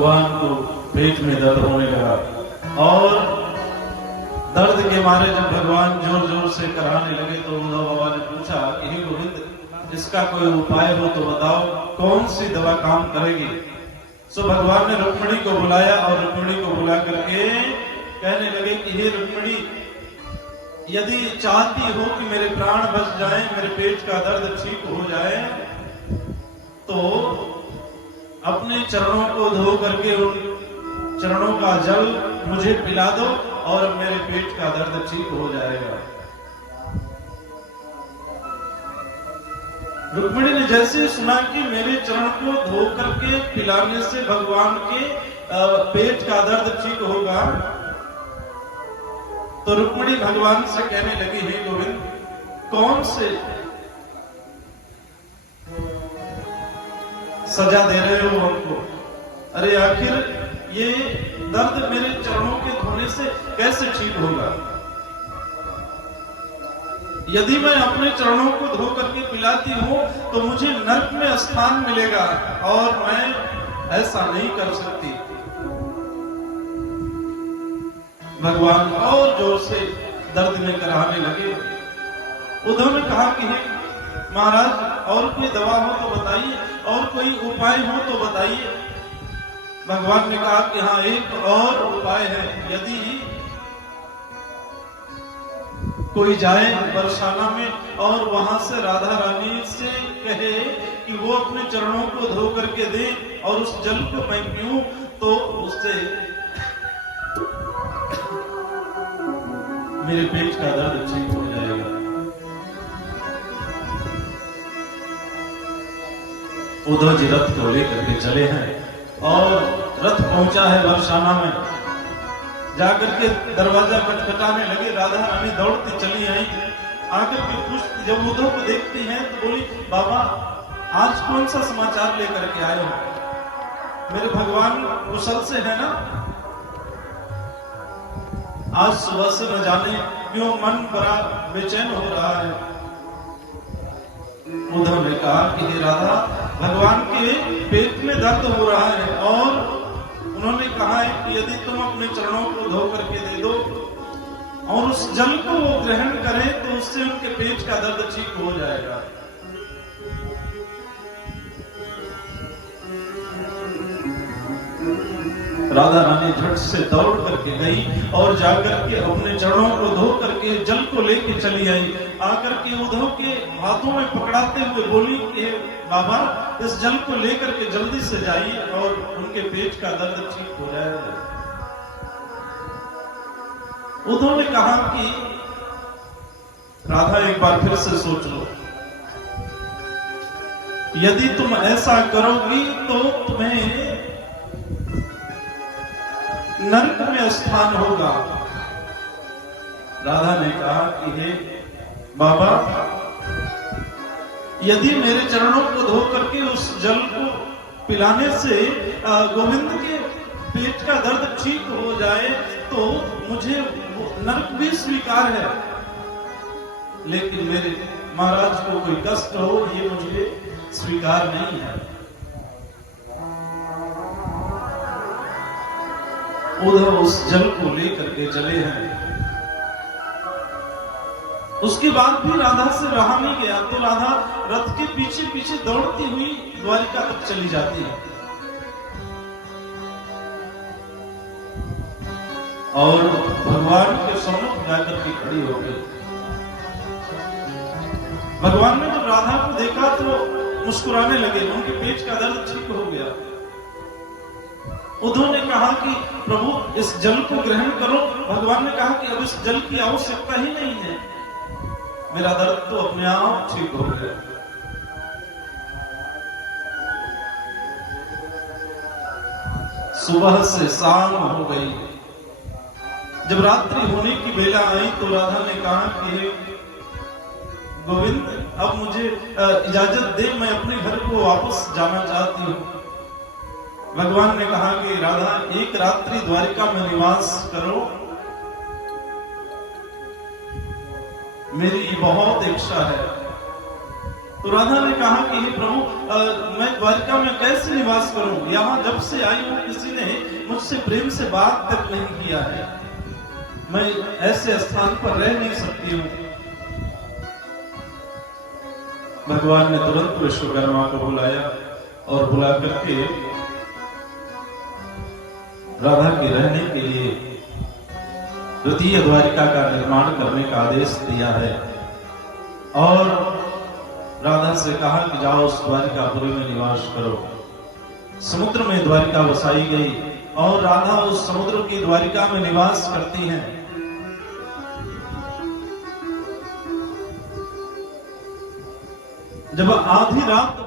भगवान को पेट में दर्द होने लगा और दर्द के मारे जब भगवान जोर जोर से कराने लगे तो उद्धव बाबा ने पूछा कि हे गोविंद, इसका कोई उपाय हो तो बताओ, कौन सी दवा काम करेगी। सो भगवान ने रुक्मिणी को बुलाया और रुक्मिणी को बुला करके कहने लगे कि हे रुक्मिणी, यदि चाहती हो कि मेरे प्राण बच जाएं, मेरे पेट का दर्द ठीक हो जाए, तो अपने चरणों को धो करके उन चरणों का जल मुझे पिला दो और मेरे पेट का दर्द ठीक हो जाएगा। रुक्मिणी ने जैसे सुना कि मेरे चरण को धो करके पिलाने से भगवान के पेट का दर्द ठीक होगा, तो रुक्मिणी भगवान से कहने लगी, हे गोविंद, कौन से सजा दे रहे हो हमको? अरे आखिर ये दर्द मेरे चरणों के धोने से कैसे ठीक होगा? यदि मैं अपने चरणों को धो करके पिलाती हूं तो मुझे नरक में स्थान मिलेगा और मैं ऐसा नहीं कर सकती। भगवान और जोर से दर्द में कराने लगे। उद्धव ने कहा कि महाराज, और कोई दवा हो तो बताइए, और कोई उपाय हो तो बताइए। भगवान ने कहा कि हाँ, एक और उपाय है। यदि कोई जाए बरसाना में और वहां से राधा रानी से कहे कि वो अपने चरणों को धो करके दे और उस जल को मैं पीऊं, तो उससे मेरे पेट का दर्द ठीक हो जाएगा। उद्धव जी रथ को लेकर के चले हैं और रथ पहुंचा है बरसाना में। जाकर के दरवाजा खटखटाने लगे। राधा रानी दौड़ती चली आई। आकर के पूछती, जब उद्धव को देखती हैं तो बोली, बाबा आज कौन सा समाचार लेकर के आए हो? मेरे भगवान कुशल से है ना? आज सुबह से न जाने क्यों मन बड़ा बेचैन हो रहा है। उद्धव ने कहा कि हे राधा, भगवान के पेट में दर्द हो रहा है और उन्होंने कहा है कि यदि तुम अपने चरणों को धो करके दे दो और उस जल को वो ग्रहण करें तो उससे उनके पेट का दर्द ठीक हो जाएगा। राधा रानी झट से दौड़ करके गई और जाकर के अपने चरणों को धो करके जल को लेके चली आई। आकर के उद्धव के हाथों में पकड़ाते हुए बोली कि बाबा, इस जल को लेकर के जल्दी से जाइए और उनके पेट का दर्द ठीक हो जाएगा। उद्धव ने कहा कि राधा, एक बार फिर से सोच लो, यदि तुम ऐसा करोगी तो तुम्हें नरक में स्थान होगा। राधा ने कहा कि हे बाबा, यदि मेरे चरणों को धो करके उस जल को पिलाने से गोविंद के पेट का दर्द ठीक हो जाए तो मुझे नरक भी स्वीकार है, लेकिन मेरे महाराज को कोई कष्ट हो ये मुझे स्वीकार नहीं है। उद्धव उस जल को लेकर के चले हैं। उसके बाद भी राधा से रहा नहीं गया तो राधा रथ के पीछे पीछे दौड़ती हुई द्वारिका तक चली जाती है और भगवान के सम्मुख जाकर के खड़ी हो गई। भगवान ने जब राधा को देखा तो मुस्कुराने लगे, उनके पेट का दर्द ठीक हो गया। उद्धव ने कहा कि प्रभु, इस जल को ग्रहण करो। भगवान ने कहा कि अब इस जल की आवश्यकता ही नहीं है, मेरा दर्द तो अपने आप ठीक हो गया। सुबह से शाम हो गई। जब रात्रि होने की बेला आई तो राधा ने कहा कि गोविंद, अब मुझे इजाजत दे, मैं अपने घर को वापस जाना चाहती हूँ। भगवान ने कहा कि राधा, एक रात्रि द्वारिका में निवास करो, मेरी बहुत इच्छा है तो राधा ने कहा कि हे प्रभु, मैं द्वारिका में कैसे निवास करूं? यहाँ जब से आई हूं किसी ने मुझसे प्रेम से बात तक नहीं किया है। मैं ऐसे स्थान पर रह नहीं सकती हूं। भगवान ने तुरंत विश्वकर्मा को बुलाया और बुला करके राधा के रहने के लिए द्वितीय द्वारिका का निर्माण करने का आदेश दिया है और राधा से कहा कि जाओ उस द्वारिकापुरी में निवास करो। समुद्र में द्वारिका बसाई गई और राधा उस समुद्र की द्वारिका में निवास करती हैं। जब आधी रात